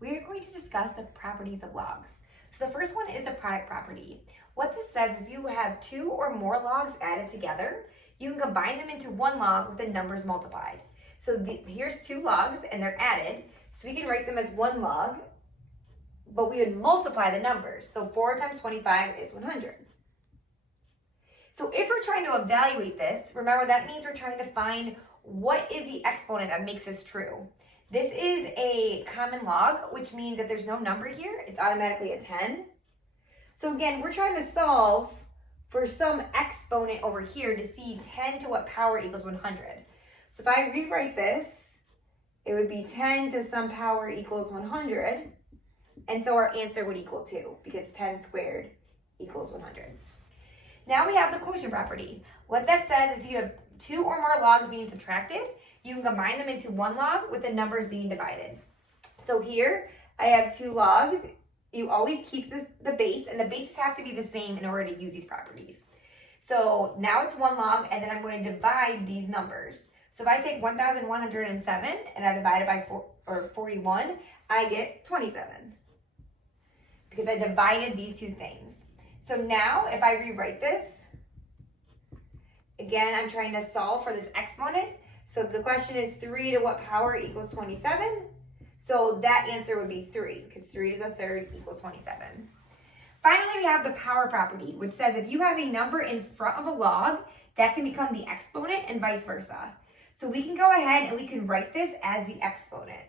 we are going to discuss the properties of logs. So the first one is the product property. What this says, if you have two or more logs added together, you can combine them into one log with the numbers multiplied. So here's two logs and they're added, so we can write them as one log, but we would multiply the numbers. So 4 times 25 is 100. So if we're trying to evaluate this, remember that means we're trying to find what is the exponent that makes this true. This is a common log, which means if there's no number here, it's automatically a 10. So again, we're trying to solve for some exponent over here to see 10 to what power equals 100. So if I rewrite this, it would be 10 to some power equals 100. And so our answer would equal 2 because 10 squared equals 100. Now we have the quotient property. What that says is if you have two or more logs being subtracted, you can combine them into one log with the numbers being divided. So here I have two logs. You always keep the base, and the bases have to be the same in order to use these properties. So now it's one log, and then I'm going to divide these numbers. So if I take 1,107 and I divide it by 41, I get 27 because I divided these two things. So now if I rewrite this, again, I'm trying to solve for this exponent. So the question is 3 to what power equals 27? So that answer would be 3, because 3 to the third equals 27. Finally, we have the power property, which says if you have a number in front of a log, that can become the exponent and vice versa. So we can go ahead and we can write this as the exponent.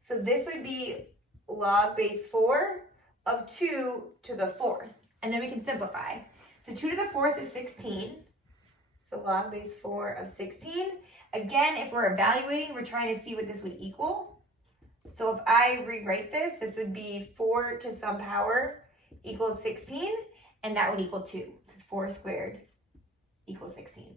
So this would be log base 4 of 2 to the 4th. And then we can simplify. So 2 to the 4th is 16. So log base 4 of 16. Again, if we're evaluating, we're trying to see what this would equal. So if I rewrite this, this would be 4 to some power equals 16, and that would equal 2, because 4 squared equals 16.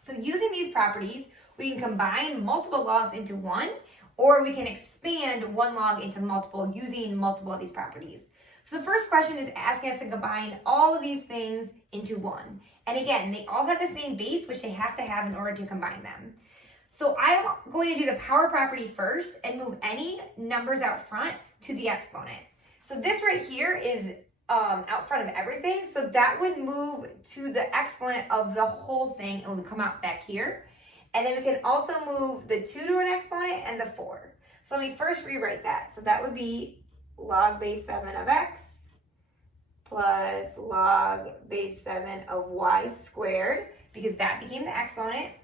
So using these properties, we can combine multiple logs into one, or we can expand one log into multiple using multiple of these properties. So the first question is asking us to combine all of these things into one. And again, they all have the same base, which they have to have in order to combine them. So I'm going to do the power property first and move any numbers out front to the exponent. So this right here is out front of everything. So that would move to the exponent of the whole thing and would come out back here. And then we can also move the 2 to an exponent and the 4. So let me first rewrite that. So that would be log base 7 of x plus log base 7 of y squared, because that became the exponent,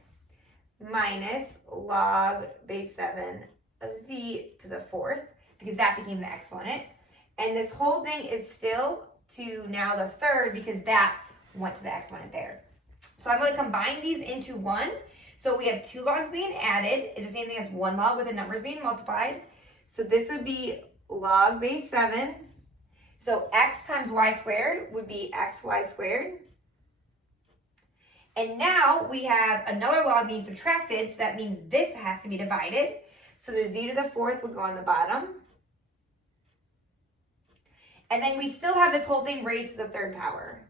minus log base 7 of z to the 4th, because that became the exponent. And this whole thing is still to now the 3rd because that went to the exponent there. So I'm going to combine these into one. So we have two logs being added is the same thing as one log with the numbers being multiplied. So this would be log base 7. So x times y squared would be xy squared. And now we have another log being subtracted, so that means this has to be divided. So the z to the 4th would go on the bottom. And then we still have this whole thing raised to the 3rd power.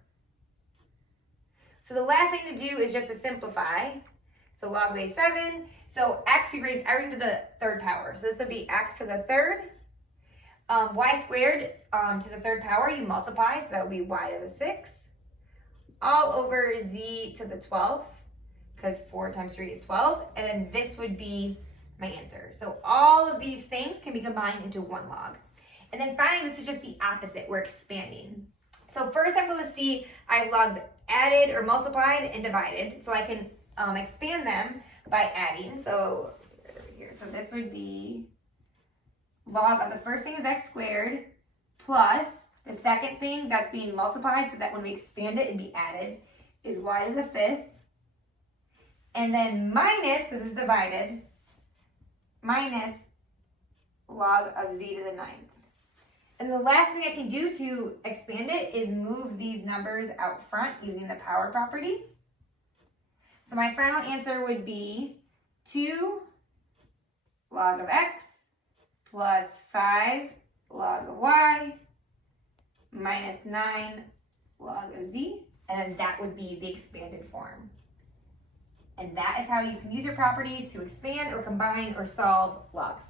So the last thing to do is just to simplify. So log base 7. So x, we raise everything to the 3rd power. So this would be x to the 3rd. Y squared to the 3rd power, you multiply, so that would be y to the 6th. All over z to the 12th, because 4 times 3 is 12. And then this would be my answer. So all of these things can be combined into one log. And then finally, this is just the opposite. We're expanding. So first I'm going to see I have logs added or multiplied and divided. So I can expand them by adding. So here, so this would be log of the first thing is x squared plus the second thing that's being multiplied, so that when we expand it and be added, is y to the 5th. And then minus, because it's divided, minus log of z to the 9th. And the last thing I can do to expand it is move these numbers out front using the power property. So my final answer would be 2 log of x plus 5 log of y minus 9 log of z, and then that would be the expanded form. And that is how you can use your properties to expand or combine or solve logs.